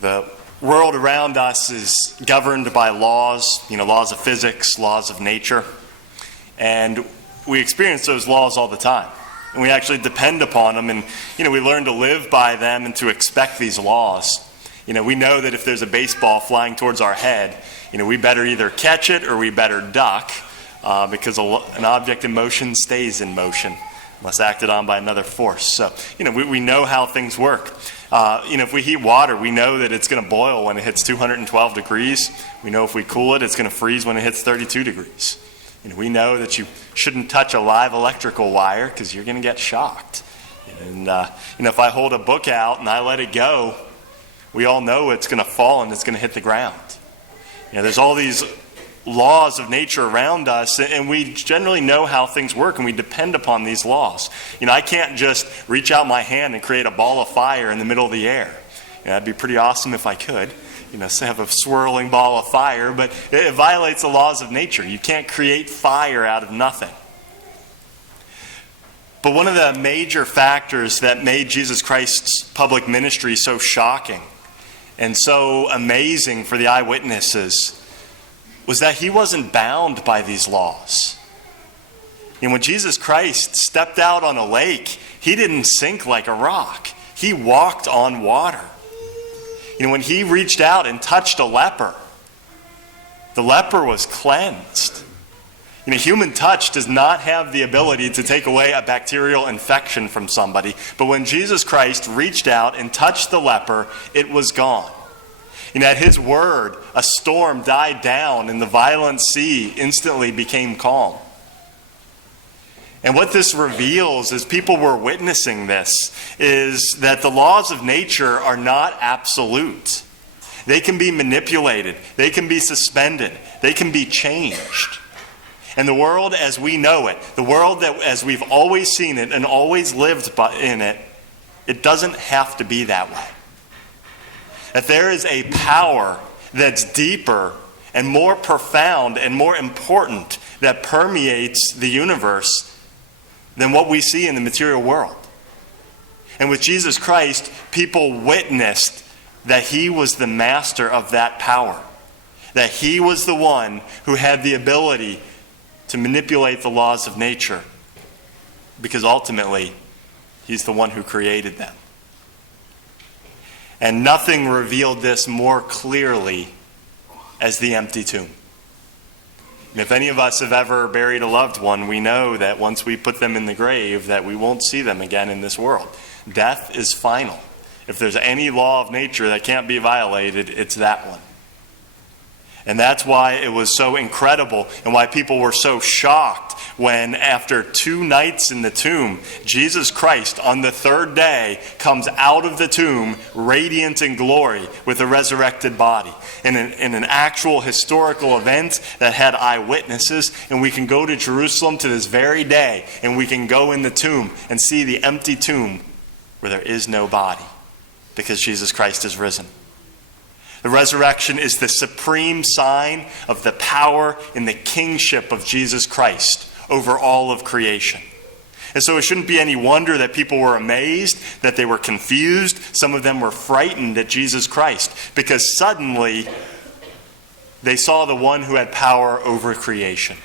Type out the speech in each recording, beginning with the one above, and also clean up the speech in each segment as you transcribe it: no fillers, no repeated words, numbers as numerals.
The world around us is governed by laws, laws of physics, laws of nature. And we experience those laws all the time. And we actually depend upon them, and we learn to live by them and to expect these laws. We know that if there's a baseball flying towards our head, we better either catch it or we better duck, because an object in motion stays in motion unless acted on by another force. So, we know how things work. If we heat water, we know that it's going to boil when it hits 212 degrees. We know if we cool it, it's going to freeze when it hits 32 degrees. We know that you shouldn't touch a live electrical wire because you're going to get shocked. And if I hold a book out and I let it go, we all know it's going to fall and it's going to hit the ground. There's all these laws of nature around us, and we generally know how things work, and we depend upon these laws. I can't just reach out my hand and create a ball of fire in the middle of the air. That'd be pretty awesome if I could. Have a swirling ball of fire, but it violates the laws of nature. You can't create fire out of nothing. But one of the major factors that made Jesus Christ's public ministry so shocking and so amazing for the eyewitnesses was that he wasn't bound by these laws. When Jesus Christ stepped out on a lake, he didn't sink like a rock. He walked on water. When he reached out and touched a leper, the leper was cleansed. Human touch does not have the ability to take away a bacterial infection from somebody, but when Jesus Christ reached out and touched the leper, it was gone. At his word, a storm died down and the violent sea instantly became calm. And what this reveals, as people were witnessing this, is that the laws of nature are not absolute. They can be manipulated. They can be suspended. They can be changed. And the world as we know it, the world that as we've always seen it and always lived in it, it doesn't have to be that way. That there is a power that's deeper and more profound and more important that permeates the universe than what we see in the material world. And with Jesus Christ, people witnessed that he was the master of that power. That he was the one who had the ability to manipulate the laws of nature. Because ultimately, he's the one who created them. And nothing revealed this more clearly as the empty tomb. And if any of us have ever buried a loved one, we know that once we put them in the grave, that we won't see them again in this world. Death is final. If there's any law of nature that can't be violated, it's that one. And that's why it was so incredible and why people were so shocked when, after 2 nights in the tomb, Jesus Christ on the 3rd day comes out of the tomb radiant in glory with a resurrected body. In an actual historical event that had eyewitnesses, and we can go to Jerusalem to this very day and we can go in the tomb and see the empty tomb where there is no body because Jesus Christ is risen. The resurrection is the supreme sign of the power and the kingship of Jesus Christ over all of creation. And so it shouldn't be any wonder that people were amazed, that they were confused. Some of them were frightened at Jesus Christ because suddenly they saw the one who had power over creation.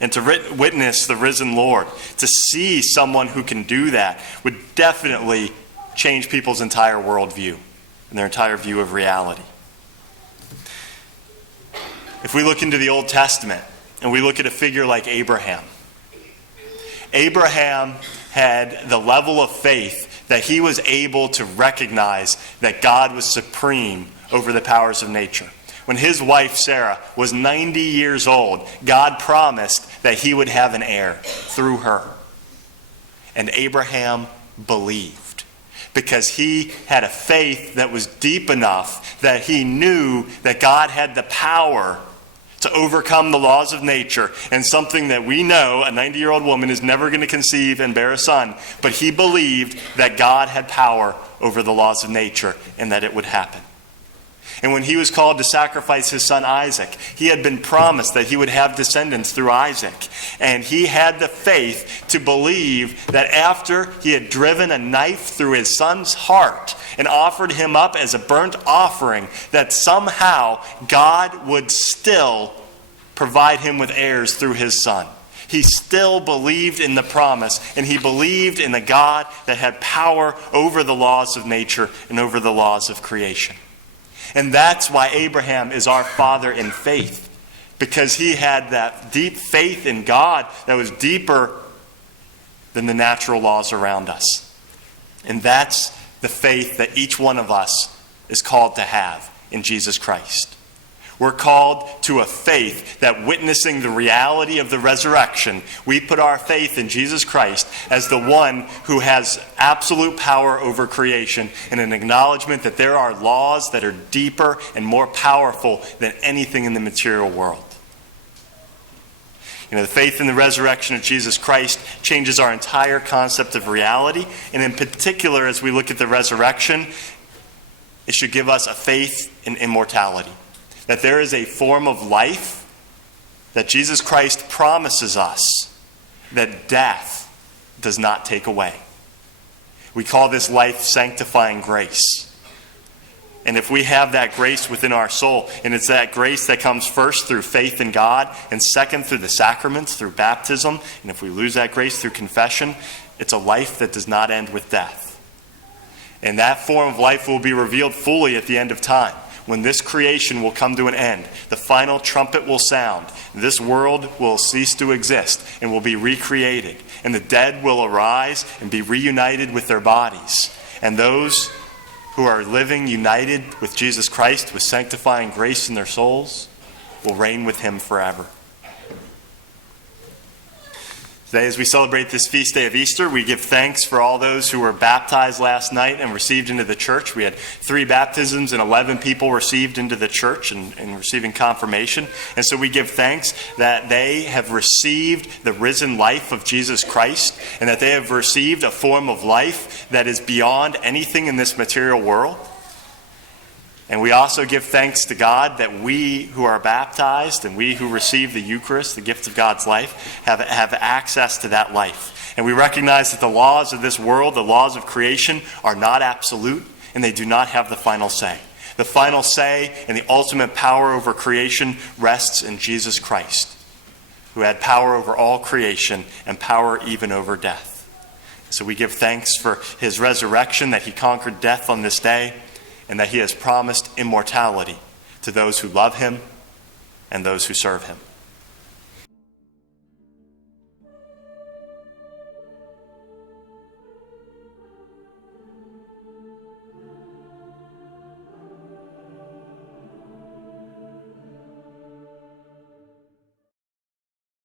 And to witness the risen Lord, to see someone who can do that, would definitely change people's entire worldview and their entire view of reality. If we look into the Old Testament and we look at a figure like Abraham, Abraham had the level of faith that he was able to recognize that God was supreme over the powers of nature. When his wife Sarah was 90 years old, God promised that he would have an heir through her. And Abraham believed, because he had a faith that was deep enough that he knew that God had the power to overcome the laws of nature, and something that we know a 90-year-old woman is never going to conceive and bear a son, but he believed that God had power over the laws of nature and that it would happen. And when he was called to sacrifice his son Isaac, he had been promised that he would have descendants through Isaac. And he had the faith to believe that after he had driven a knife through his son's heart and offered him up as a burnt offering, that somehow God would still provide him with heirs through his son. He still believed in the promise, and he believed in the God that had power over the laws of nature and over the laws of creation. And that's why Abraham is our father in faith, because he had that deep faith in God that was deeper than the natural laws around us. And that's the faith that each one of us is called to have in Jesus Christ. We're called to a faith that, witnessing the reality of the resurrection, we put our faith in Jesus Christ as the one who has absolute power over creation, and an acknowledgement that there are laws that are deeper and more powerful than anything in the material world. The faith in the resurrection of Jesus Christ changes our entire concept of reality, and in particular, as we look at the resurrection, it should give us a faith in immortality. That there is a form of life that Jesus Christ promises us that death does not take away. We call this life sanctifying grace. And if we have that grace within our soul, and it's that grace that comes first through faith in God, and second through the sacraments, through baptism, and if we lose that grace through confession, it's a life that does not end with death. And that form of life will be revealed fully at the end of time, when this creation will come to an end. The final trumpet will sound. This world will cease to exist and will be recreated. And the dead will arise and be reunited with their bodies. And those who are living united with Jesus Christ, with sanctifying grace in their souls, will reign with him forever. Today, as we celebrate this feast day of Easter, we give thanks for all those who were baptized last night and received into the church. We had 3 baptisms and 11 people received into the church and receiving confirmation. And so we give thanks that they have received the risen life of Jesus Christ, and that they have received a form of life that is beyond anything in this material world. And we also give thanks to God that we who are baptized and we who receive the Eucharist, the gift of God's life, have access to that life. And we recognize that the laws of this world, the laws of creation, are not absolute, and they do not have the final say. The final say and the ultimate power over creation rests in Jesus Christ, who had power over all creation and power even over death. So we give thanks for his resurrection, that he conquered death on this day, and that he has promised immortality to those who love him and those who serve him.